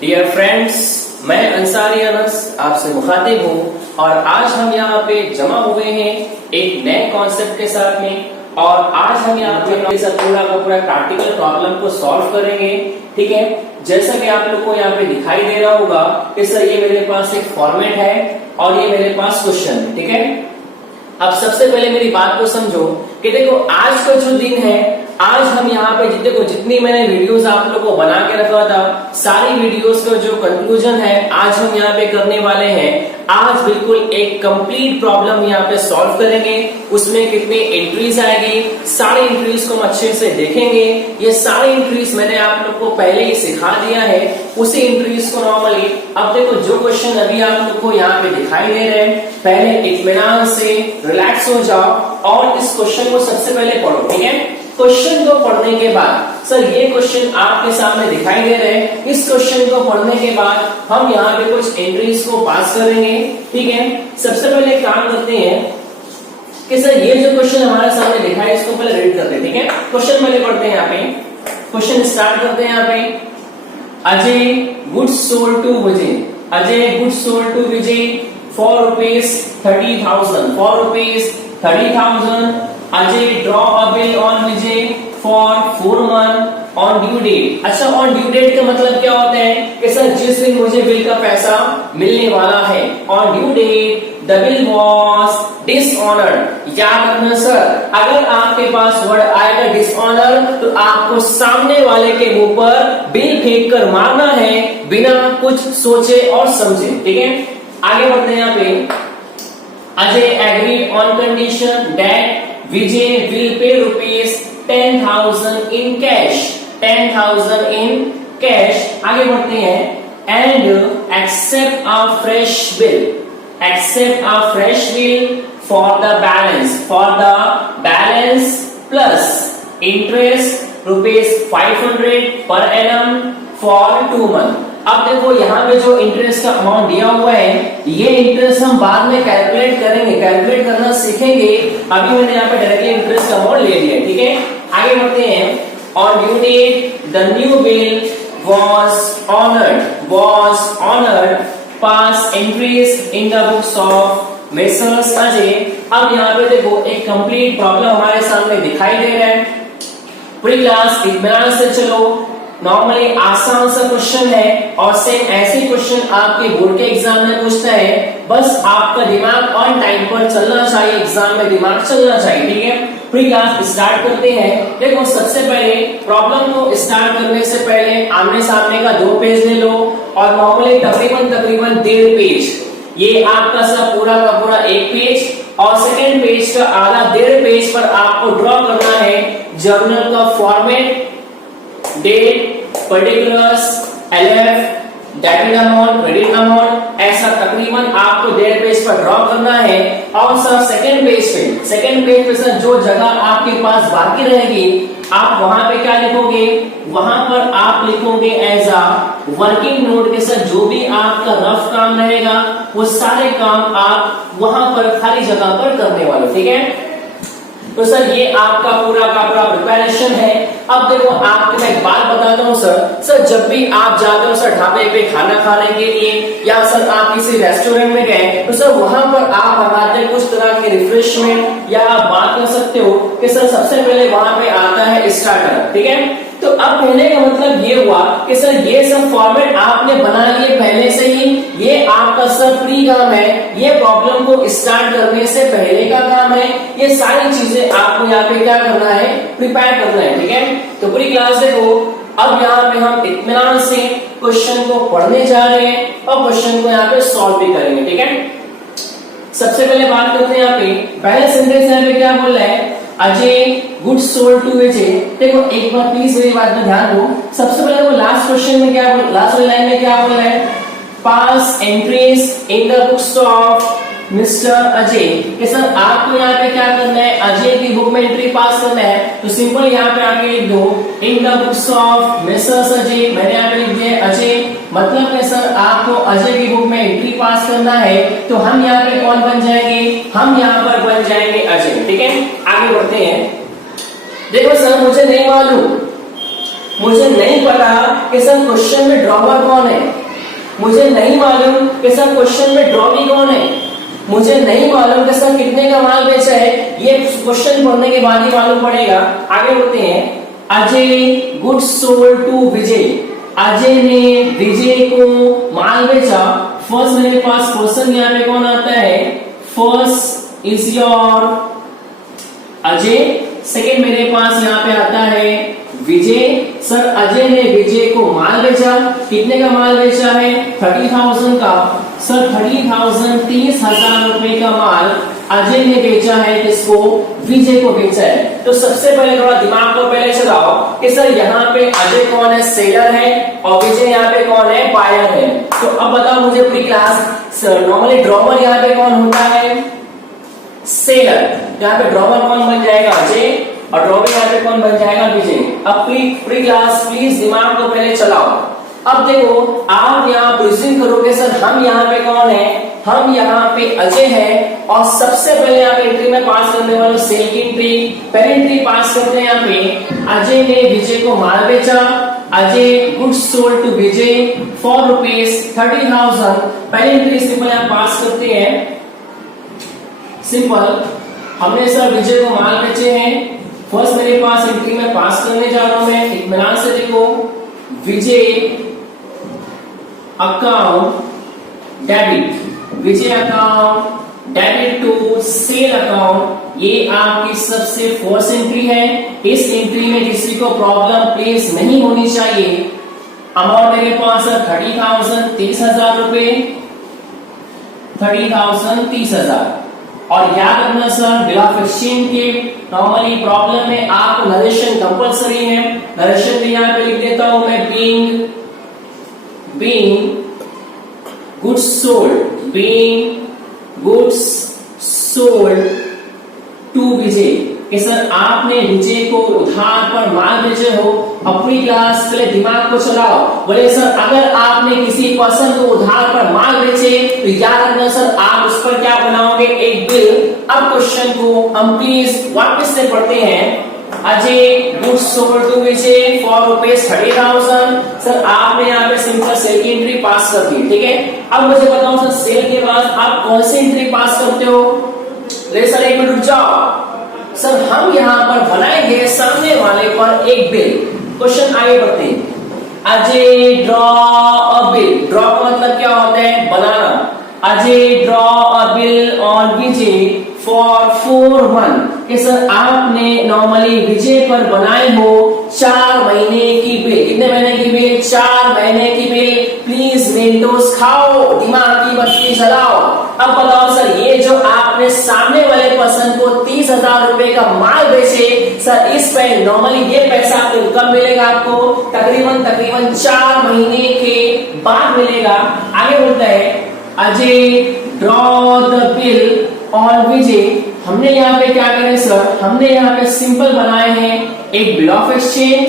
Dear friends, मैं अंसारी अनस आपसे मुखातिब हूँ और आज हम यहाँ पे जमा हुए हैं एक नए कॉन्सेप्ट के साथ में। और आज हम यहाँ पे पूरा का पूरा प्रैक्टिकल प्रॉब्लम को सॉल्व करेंगे। ठीक है, जैसा कि आप लोग को यहाँ पे दिखाई दे रहा होगा कि सर ये मेरे पास एक फॉर्मेट है और ये मेरे पास क्वेश्चन है। ठीक है, अब सबसे पहले मेरी बात को समझो कि देखो आज का जो दिन है, आज हम यहाँ पे देखो जितनी मैंने वीडियोस आप लोगों को बना के रखा था, सारी वीडियोस का जो कंक्लूजन है आज हम यहाँ पे करने वाले हैं। आज बिल्कुल एक कंप्लीट प्रॉब्लम यहाँ पे सॉल्व करेंगे। उसमें कितनी एंट्रीज आएगी, सारी एंट्रीज को हम अच्छे से देखेंगे। ये सारी एंट्रीज मैंने आप लोग को पहले ही सिखा दिया है, उसी एंट्रीज को नॉर्मली अब देखो जो क्वेश्चन अभी आप लोग को यहाँ पे दिखाई दे रहे हैं, पहले इत्मीनान से रिलैक्स हो जाओ और इस क्वेश्चन को सबसे पहले पढ़ो। ठीक है, क्वेश्चन को पढ़ने के बाद सर ये क्वेश्चन आपके सामने दिखाई दे रहे हैं, इस क्वेश्चन को पढ़ने के बाद हम यहाँ पे कुछ एंट्रीज को पास करेंगे। ठीक है, सबसे पहले काम करते हैं कि सर ये जो क्वेश्चन हमारे सामने दिखाई है इसको पहले रीड करते हैं। ठीक है, क्वेश्चन पहले पढ़ते हैं। यहाँ पे क्वेश्चन स्टार्ट करते हैं। यहाँ पे Ajay goods sold to Vijay, Ajay goods sold to Vijay for ₹30,000, for ₹30,000। Ajay draw a bill on Vijay for 4 months on due date. अच्छा, ऑन ड्यू डेट का मतलब क्या होता है कि सर जिस दिन मुझे बिल का पैसा मिलने वाला है, on due date the bill was dishonoured. याद रखना सर, अगर आपके पास वर्ड आएगा डिसऑनर तो आपको सामने वाले के मुंह पर बिल फेंक कर मारना है बिना कुछ सोचे और समझे। ठीक है, आगे बढ़ते हैं। यहाँ पे Ajay agreed on condition that Vijay will pay ₹10,000 in cash, 10,000 in cash। आगे बढ़ते हैं and accept a fresh bill, accept a fresh bill for the balance plus interest ₹500 per annum for 2 months। अब देखो यहाँ पे जो इंटरेस्ट का अमाउंट दिया हुआ है, ये इंटरेस्ट हम बाद में कैलकुलेट करेंगे, कैलकुलेट करना सीखेंगे। अभी मैंने यहाँ पे डायरेक्टली इंटरेस्ट का अमाउंट ले लिया। ठीक है, आगे बढ़ते हैं। On due date the new bill was honored, pass entries in the books of Messrs Ajay. अब यहाँ पे देखो एक कंप्लीट प्रॉब्लम हमारे सामने दिखाई दे रहा है। पूरी क्लास इत्मीनान से चलो, नॉर्मली आसान सा क्वेश्चन है और सेम ऐसे क्वेश्चन आपके बोर्ड के एग्जाम में पूछता है। बस आपका दिमाग ऑन टाइम पर चलना चाहिए, एग्जाम में दिमाग चलना चाहिए। ठीक है, प्री क्लास स्टार्ट करते हैं। देखो सबसे पहले प्रॉब्लम को स्टार्ट करने से पहले आमने सामने का 2 पेज ले लो और नॉर्मली तकरीबन 1.5 पेज, ये आपका सब पूरा का पूरा 1 पेज और सेकेंड पेज का आधा 1.5 पेज पर आपको ड्रॉ करना है जर्नल का format, date, particulars, LF, debit amount, credit amount, ऐसा तकरीबन आपको 1.5 पेज पर ड्रॉ करना है। और सर सेकंड पेज पे सर जो जगह आपके पास बाकी रहेगी आप वहां पे क्या लिखोगे, वहां पर आप लिखोगे एज अ वर्किंग नोट के सर जो भी आपका रफ काम रहेगा वो सारे काम आप वहां पर खाली जगह पर करने वाले। ठीक है, तो सर ये आपका पूरा का पूरा प्रिपरेशन है। अब देखो आपको मैं एक बात बताता हूँ सर जब भी आप जाते हो सर ढाबे पे खाना खाने के लिए या सर आप किसी रेस्टोरेंट में गए तो सर वहां पर आप मंगाते कुछ तरह के रिफ्रेशमेंट या आप बात कर सकते हो कि सर सबसे पहले वहां पे आता है स्टार्टर। ठीक है, तो अब कहने का मतलब ये हुआ कि सर ये सब फॉर्मेट आपने बना लिए पहले से ही, ये आपका सर प्री काम है, ये प्रॉब्लम को स्टार्ट करने से पहले का काम है। ये सारी चीजें आपको यहाँ पे क्या करना है, प्रिपेयर करना है। ठीक है, तो पूरी क्लास देखो। अब यहाँ पे हम इत्मीनान से क्वेश्चन को पढ़ने जा रहे हैं और क्वेश्चन को यहाँ पे सॉल्व भी करेंगे। ठीक है, सबसे पहले बात करते हैं यहाँ पे पहले सेंटेंस यहाँ पे क्या बोल रहा है, अजय गुड्स सोल्ड टू विजय। देखो एक बार प्लीज मेरी बात में ध्यान दो। सबसे पहले वो लास्ट क्वेश्चन में क्या बोल, लास्ट लाइन में क्या बोल रहा है, pass entries in the books of mister Ajay. कि सर आपको यहाँ पे क्या करना है, अजय की बुक में एंट्री पास करना है। तो सिंपल यहाँ पे आगे लिख दो इन the books of mister Ajay. मैंने यहाँ पे लिख दिया अजय, मतलब है सर आपको अजय की बुक में एंट्री पास करना है। तो हम यहाँ पे कौन बन जाएंगे, हम यहाँ पर बन जाएंगे अजय। ठीक है, आगे बढ़ते हैं। देखो सर मुझे नहीं मालूम मुझे नहीं पता कि सर क्वेश्चन में ड्रॉवर कौन है, मुझे नहीं मालूम कि सर क्वेश्चन में ड्रॉवी कौन है, मुझे नहीं मालूम कि सर कितने का माल बेचा है, ये क्वेश्चन पढ़ने के बाद ही मालूम पड़ेगा। आगे बढ़ते हैं। Ajay goods sold to Vijay, Ajay ने विजय को माल बेचा। फर्स्ट मेरे पास पर्सन यहाँ पे कौन आता है, first is your Ajay, second मेरे पास यहाँ पे आता है विजय। सर अजय ने विजय को माल बेचा, कितने का माल बेचा है, 30,000 का। सर 30,000 30,000 रुपए का माल अजय ने बेचा है, किसको, विजय को बेचा है। तो सबसे पहले थोड़ा दिमाग को पहले चलाओ कि सर यहाँ पे अजय कौन है, सेलर है, और विजय यहाँ पे कौन है, बायर है। तो अब बताओ मुझे प्री क्लास, नॉर्मली ड्रॉवर यहाँ पे कौन होता है, सेलर। यहाँ पे ड्रॉवर कौन बन जाएगा, अजय, और ड्रॉवर यहाँ पे कौन बन जाएगा, विजय। अब प्री क्लास प्लीज दिमाग को पहले चलाओ। अब देखो आप यहाँ प्रिज्यूम करोगे सर हम यहाँ पे कौन है, हम यहाँ पे अजय है, और सबसे पहले यहाँ पे एंट्री में पास करने वाले सेल की एंट्री, पहली एंट्री पास करते हैं। यहाँ पे अजय ने विजय को माल बेचा, Ajay goods sold to Vijay for ₹30,000। पहली एंट्री सिंपल यहाँ पास करते हैं, सिंपल। हमने सर विजय को माल बेचे हैं, फर्स्ट मेरे पास एंट्री में पास करने जा रहा हूं मैं। इत्मीनान से देखो, Vijay account debit, Vijay account debit to sale account, ये आपकी सबसे फर्स्ट एंट्री है। इस एंट्री में किसी को प्रॉब्लम प्लीज नहीं होनी चाहिए। अमाउंट मेरे पास 30,000 30,000 रुपए, 30,000 30,000। और याद रखना सर बिल ऑफ एक्सचेंज के नॉर्मली प्रॉब्लम में आपको नरेशन कंपलसरी है। नरेशन भी यहाँ पे लिख देता हूं मैं, बीइंग गुड्स सोल्ड टू विजय, कि सर आपने विजय को उधार पर माल बेचे हो। अपनी क्लास के लिए दिमाग को चलाओ, बोले सर अगर आपने किसी पर्सन को उधार पर माल बेचे तो याद रखना सर आप उस पर क्या बनाओगे, एक बिल। अब क्वेश्चन को हम प्लीज वापस से पढ़ते हैं। Ajay goods sold to Vijay for ₹30,000। Sir आपने यहाँ पे सिंपल सेल की एंट्री पास कर दी, ठीक है। अब मुझे बताओ सर सेल के बाद आप कौन सी एंट्री पास करते हो। ले सर एक मिनट रुक जाओ सर, हम यहाँ पर बनाएंगे सामने वाले पर एक बिल। क्वेश्चन आगे बढ़ते हैं। Ajay draw a bill, draw का मतलब क्या होता है, बनाना। Ajay draw a bill on Vijay for 4 months, कि सर आपने नॉर्मली विजय पर बनाए हो 4 महीने की बिल। कितने महीने की बिल, 4 महीने की बिल। प्लीज मेंटोस खाओ, दिमाग की बत्ती जलाओ। अब बताओ सर ये जो आपने सामने वाले पर्सन को 30,000 रुपए का माल बेचे, सर इस पे नॉर्मली ये पैसा आपको कब मिलेगा, आपको तकरीबन 4 महीने के बाद मिलेगा। आगे बोलता है Ajay draw the bill on Vijay. हमने यहाँ पे क्या करें सर, हमने यहाँ पे सिंपल बनाए हैं एक बिल ऑफ एक्सचेंज।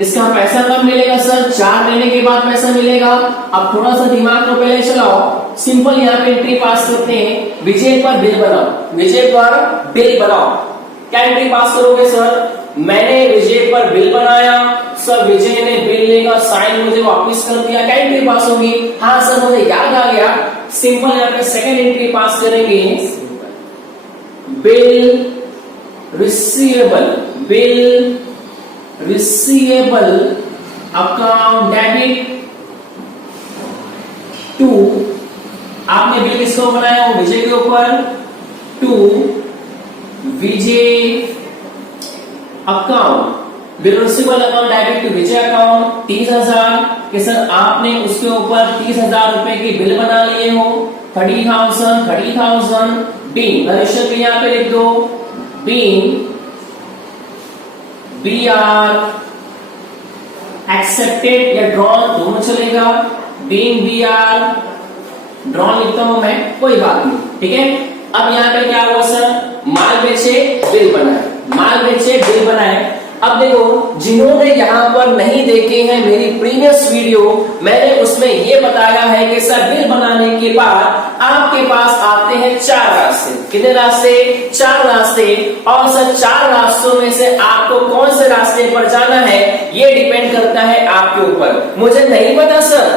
इसका पैसा कब मिलेगा सर, 4 महीने के बाद पैसा मिलेगा। अब थोड़ा सा दिमाग को पहले चलाओ, सिंपल यहाँ पे एंट्री पास करते हैं, विजय पर बिल बनाओ, विजय पर बिल बनाओ। क्या एंट्री पास करोगे सर, मैंने विजय पर बिल बनाया, सर विजय ने बिल लेगा साइन मुझे वापस कर दिया, क्या एंट्री पास होगी। हाँ सर मुझे याद आ गया, सिंपल यहाँ पे सेकंड एंट्री पास करेंगे, bill receivable account debit to, आपने बिल किसको बनाया, वो विजय के ऊपर, to Vijay account, bill receivable account debit to Vijay account 30,000, कि सर आपने उसके ऊपर 30,000 रुपए की बिल बना लिए हो। 30,000 बीइंग, नरेशन भी यहाँ पे लिख दो, बीइंग BR एक्सेप्टेड या ड्रॉन दोनों चलेगा, बीइंग BR ड्रॉन लिखता हूं मैं, कोई बात नहीं, ठीक है। अब यहाँ पे क्या हुआ सर, माल बेचे बिल बनाए, माल बेचे बिल बनाए। अब देखो जिन्होंने यहाँ पर नहीं देखे हैं मेरी प्रीवियस वीडियो, मैंने उसमें ये बताया है कि सर बिल बनाने के बाद आपके पास आते हैं 4 रास्ते। कितने रास्ते, 4 रास्ते। और सर 4 रास्तों में से आपको कौन से रास्ते पर जाना है ये डिपेंड करता है आपके ऊपर। मुझे नहीं पता सर,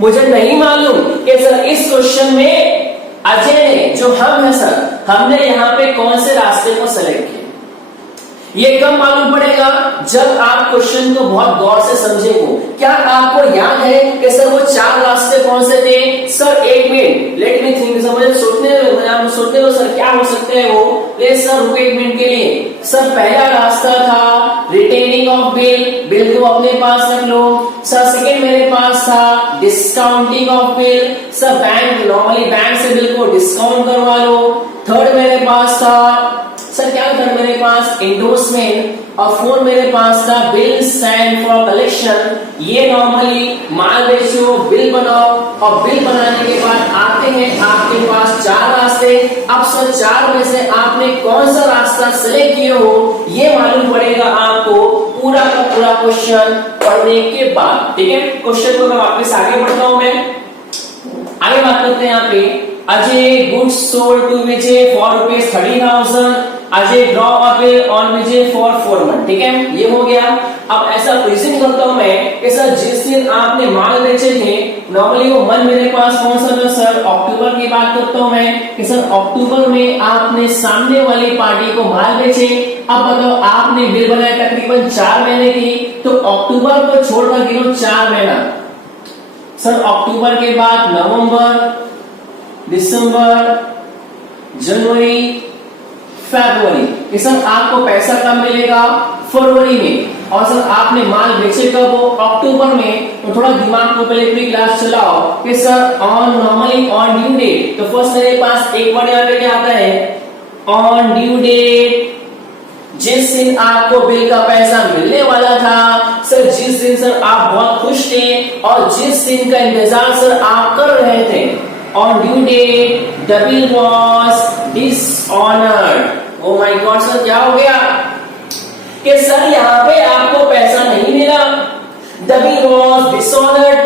मुझे नहीं मालूम कि सर इस क्वेश्चन में अजय ने, जो हम है सर, हमने यहाँ पे कौन से रास्ते को सेलेक्ट किया। ये कब मालूम पड़ेगा, जब आप क्वेश्चन को बहुत गौर से समझेंगे। क्या आपको याद है कि सर वो 4 रास्ते कौन से थे? सर एक मिनट, लेट मी थिंक, मुझे सोचने दो सर, क्या हो सकते हैं वो। प्लीज सर रुको एक मिनट के लिए। सर पहला रास्ता था रिटेनिंग ऑफ बिल, बिल को अपने पास रख लो। सर सेकंड मेरे पास था discounting of bill, sir bank, normally bank से बिल को डिस्काउंट करवा लो। थर्ड मेरे पास था सर, क्या था मेरे पास, एंडोर्समेंट। और फोर्थ मेरे पास था बिल सेंड फॉर कलेक्शन। ये नॉर्मली माल बेचो, बिल बनाओ, और बिल बनाने के बाद आते हैं आपके पास 4 रास्ते। अब सर 4 में से आपने कौन सा रास्ता सिलेक्ट किए हो ये मालूम पड़ेगा आपको पूरा का पूरा क्वेश्चन पढ़ने के बाद। ठीक है, क्वेश्चन को मैं वापस आगे बढ़ता हूं। मैं आगे बात करते हैं। यहाँ पे Ajay goods sold to Vijay for ₹30,000, Ajay draw a bill on Vijay for 4 month. ठीक है, ये हो गया। अब ऐसा प्रेजेंट करता हूं मैं कि सर जिस दिन आपने माल बेचे थे, नॉर्मली वो मंथ मेरे पास कौन सा था सर, अक्टूबर की बात करता हूं मैं कि सर अक्टूबर में आपने सामने वाली पार्टी को माल बेचे। अब बताओ, आपने बिल बनाया तकरीबन 4 महीने की, तो अक्टूबर को छोड़कर गिनो 4 महीना। सर अक्टूबर के बाद नवंबर, दिसंबर, जनवरी, फरवरी। सर आपको पैसा कब मिलेगा? फरवरी में। और सर आपने माल बेचे कब हो? अक्टूबर में। तो थोड़ा दिमाग को पहले पूरी क्लास चलाओ कि sir on, normally on due date. तो फर्स्ट मेरे पास एक वर्ड यहाँ पे क्या आता है, ऑन ड्यू डेट। जिस दिन आपको बिल का पैसा मिलने वाला था सर, जिस दिन सर आप बहुत खुश थे और जिस दिन का इंतजार सर आप कर रहे थे, on due date the bill was dishonored। oh my god sir क्या हो गया कि सर यहाँ पे आपको पैसा नहीं मिला, the bill was dishonored।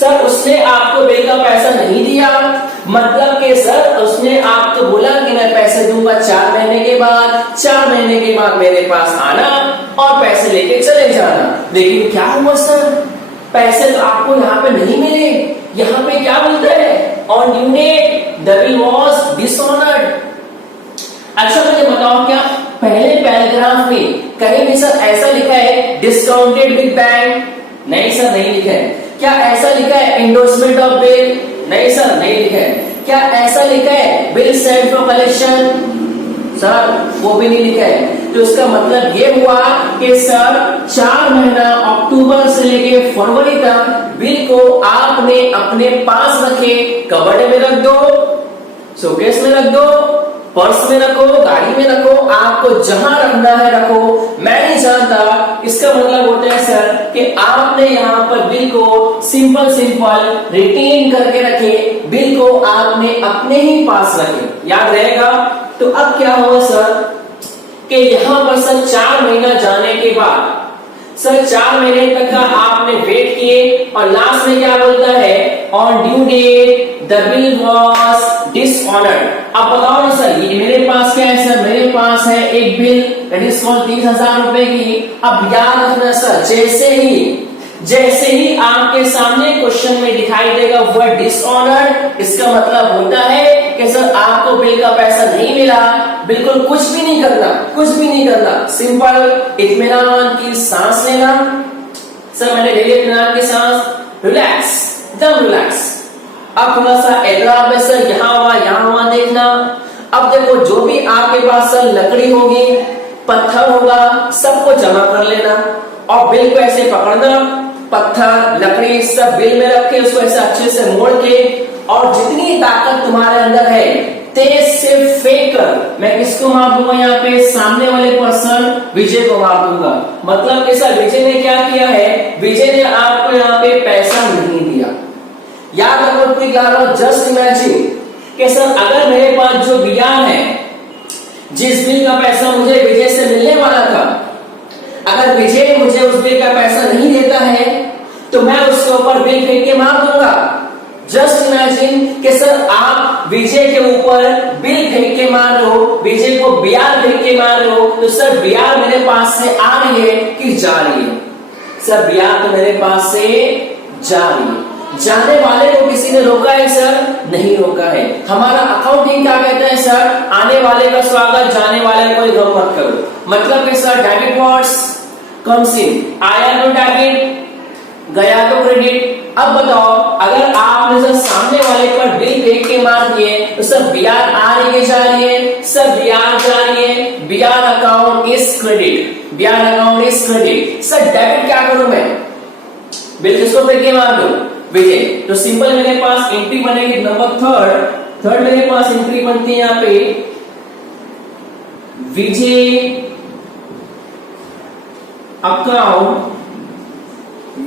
Sir उसने आपको बिल का पैसा नहीं दिया, मतलब कि सर उसने आपको बोला कि मैं पैसे दूंगा 4 महीने के बाद, 4 महीने के बाद मेरे पास आना और पैसे लेके चले जाना। लेकिन क्या हुआ सर, पैसे तो आपको यहाँ पे नहीं मिले। यहाँ पे क्या बोलते हैं, on due date the bill was dishonored। अच्छा मुझे बताओ, क्या पहले पैराग्राफ में कहीं भी सर ऐसा लिखा है डिस्काउंटेड विद बैंक? नहीं सर, नहीं लिखा है। क्या ऐसा लिखा है एंडोर्समेंट ऑफ बिल? नहीं सर, नहीं लिखा है। क्या ऐसा लिखा है bill send for collection? Sir वो भी नहीं लिखा है। तो इसका मतलब ये हुआ कि सर 4 महीना अक्टूबर से लेके फरवरी तक बिल को आपने अपने पास रखे, कबर्ड में रख दो, शोकेस में रख दो, पर्स में रखो, गाड़ी में रखो, आपको जहां रखना है रखो, मैं नहीं जानता। इसका मतलब होता है सर कि आपने यहाँ पर बिल को सिंपल रिटेन करके रखे, बिल को आपने अपने ही पास रखे, याद रहेगा। तो अब क्या हुआ सर कि यहाँ पर सर 4 महीना जाने के बाद सर 4 महीने तक का आपने वेट किए और लास्ट में क्या बोलता है, on due date the bill was dishonoured. अब बताओ ना सर, ये मेरे पास क्या है सर, मेरे पास है एक बिल दैट इज फॉर 30,000 रुपए की। अब याद रखना सर, जैसे ही आपके सामने क्वेश्चन में दिखाई देगा वर्ड डिसऑनर्ड, इसका मतलब होता है कि सर आपको बिल का पैसा नहीं मिला। बिल्कुल कुछ भी नहीं करना, सिंपल इत्मीनान की सांस लेना। सर मैंने ले लिया इत्मीनान की सांस, रिलैक्स, एकदम रिलैक्स। अब थोड़ा सा एतराब में सर यहाँ हुआ देखना। अब देखो, जो भी आपके पास सर लकड़ी होगी, पत्थर होगा, सबको जमा कर लेना और बिल को ऐसे पकड़ना, पत्थर लकड़ी सब बिल में रख के उसको ऐसे अच्छे से मोड़ के, और जितनी ताकत तुम्हारे अंदर है तेज से फेंक कर, मैं किसको मार दूंगा यहाँ पे, सामने वाले पर्सन विजय को मार दूंगा। मतलब कि सर विजय ने क्या किया है, विजय ने आपको यहाँ पे पैसा नहीं दिया। याद रखो, जस्ट इमेजिन कि सर अगर मेरे पास जो बियान है, जिस बिल का पैसा मुझे विजय से मिलने वाला था, अगर विजय मुझे उस बिल का पैसा नहीं देता है तो मैं उसके ऊपर बिल फेंक के मार दूंगा। जस्ट इमेजिन कि सर आप विजय के ऊपर बिल फेंक के मार रहे हो, विजय को ब्याज फेंक के मार रहे हो, तो सर ब्याज मेरे पास से आ रही है कि जा रही है? सर ब्याज तो मेरे पास से जा रही है। जाने वाले को किसी ने रोका है सर? नहीं रोका है। हमारा अकाउंटिंग क्या कहता है सर? आने वाले का स्वागत, जाने वाले को गम मत करो। मतलब कि sir debit what's comes in, आया तो डेबिट, गया तो क्रेडिट। अब बताओ, अगर आपने सर सामने वाले पर बिल फेंक के मार दिए तो सर ब्याज आ रही है, जा रही है? सर ब्याज जा रही है, ब्याज अकाउंट इज क्रेडिट, ब्याज account is credit. Sir debit क्या करूं मैं? बिल किसको फेंक के मार दूं? विजय। तो सिंपल मेरे पास एंट्री बनेगी नंबर थर्ड मेरे पास एंट्री बनती है यहां पे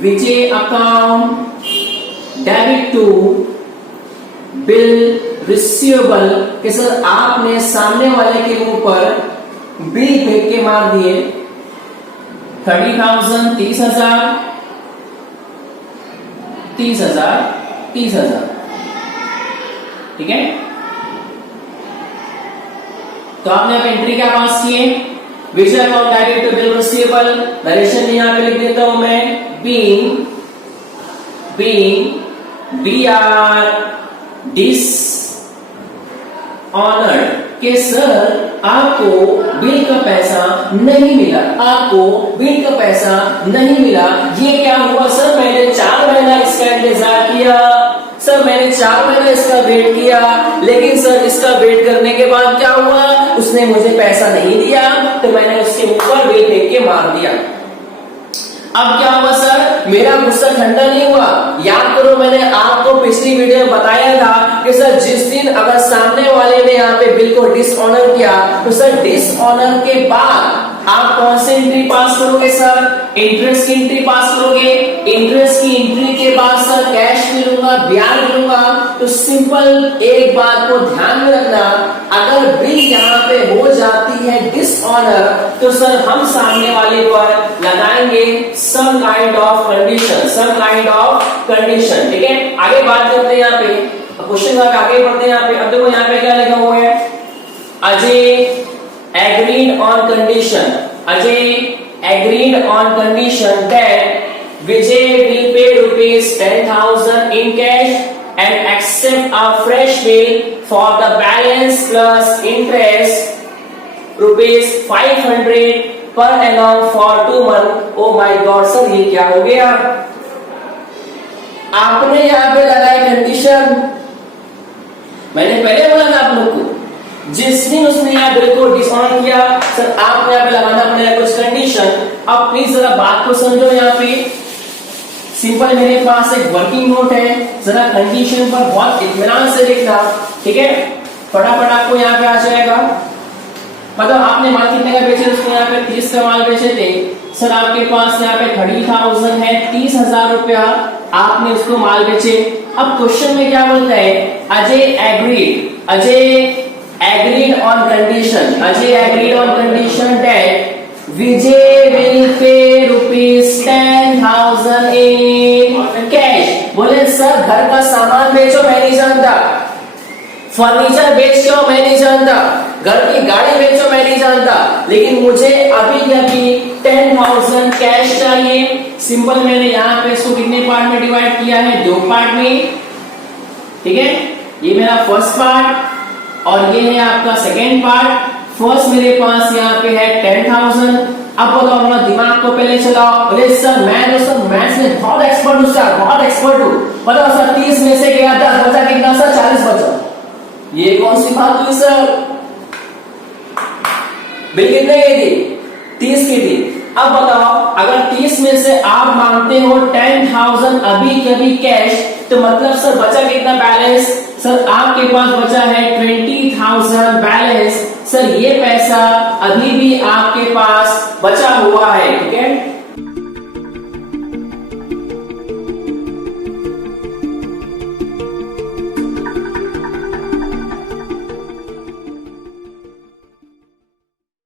Vijay account debit to bill receivable कि सर आपने सामने वाले के ऊपर बिल फेंक के मार दिए 30,000 30,000 ठीक है। तो आपने अब एंट्री क्या पास किए? Vijay account debit to bill receivable, narration में यहां पे लिख देता हूं मैं बीइंग वी आर डिसऑनर्ड कि सर आपको बिल का पैसा नहीं मिला, आपको बिल का पैसा नहीं मिला। ये क्या हुआ सर? मैंने 4 महीना इसका इंतजार किया सर, मैंने 4 महीना इसका वेट किया, लेकिन सर इसका वेट करने के बाद क्या हुआ? उसने मुझे पैसा नहीं दिया, तो मैंने उसके ऊपर बिल फेंक के मार दिया। अब क्या हुआ सर? मेरा गुस्सा ठंडा नहीं हुआ। याद करो, मैंने आपको पिछली वीडियो में बताया था कि सर जिस दिन अगर सामने वाले ने यहाँ पे बिल को डिसऑनर किया तो सर डिसऑनर के बाद आप कौन सी एंट्री पास करोगे सर? इंटरेस्ट की एंट्री पास करोगे। इंटरेस्ट की एंट्री के बाद सर कैश मिलूंगा, ब्याज मिलूंगा। तो सिंपल एक बात को ध्यान में रखना, अगर बिल यहाँ पे हो जाती है डिसऑनर तो सर हम सामने वाले पर लगाएंगे some kind of condition, ठीक है। आगे बात करते हैं यहाँ पे, क्वेश्चन आगे बढ़ते हैं यहाँ पे। अब देखो यहाँ पे क्या लिखा हुआ है? Ajay agreed on condition that Vijay will pay rupees 10,000 in cash and accept a fresh bill for the balance plus interest rupees 500 per annum for 2 months। Oh my God sir, ये क्या हो गया? आपने यहाँ पे लगाई कंडीशन। मैंने पहले बोला था आप लोग को, जिस दिन उसने यहाँ बिल को डिसऑनर किया सर आपने यहाँ पे लगाना पड़ेगा कुछ कंडीशन। अब प्लीज जरा बात को समझो। यहाँ पे सिंपल मेरे पास एक वर्किंग नोट है, जरा कंडीशन पर बहुत इत्मीनान से लिखना, ठीक है। फटाफट आपको यहाँ पे आ जाएगा। मतलब आपने माल कितने का बेचे? उसने यहाँ पे 30 का माल बेचे थे सर, आपके पास यहाँ पे 30,000 है, 30,000 रुपया आपने उसको माल बेचे। अब क्वेश्चन में क्या बोलता है? Ajay agreed on condition that Vijay will pay rupees 10,000 in cash। बोले सर घर का सामान बेचो मैं नहीं जानता, फर्नीचर बेच दो मैं नहीं जानता, घर की गाड़ी बेचो मैं नहीं जानता, लेकिन मुझे अभी 10,000 कैश चाहिए। सिंपल मैंने यहाँ पे इसको कितने पार्ट में डिवाइड किया है? 2 पार्ट में, ठीक है। ये मेरा फर्स्ट पार्ट और ये है आपका सेकेंड पार्ट। फर्स्ट मेरे पास यहाँ पे है 10,000। अब बताओ, अपना दिमाग को पहले चलाओ। बोले सर मैं तो सर मैथ्स में बहुत एक्सपर्ट हूँ सर, बहुत एक्सपर्ट हूँ। बताओ सर 30 में से गया 10 बचा कितना सर? 40 बचा। ये कौन सी बात हुई सर? बिल कितने की थी? 30 की थी। अब बताओ, अगर 30 में से आप मांगते हो 10,000 अभी कभी कैश, तो मतलब सर बचा कितना बैलेंस? सर आपके पास बचा है 20,000 बैलेंस। सर ये पैसा अभी भी आपके पास बचा हुआ है, ठीक है।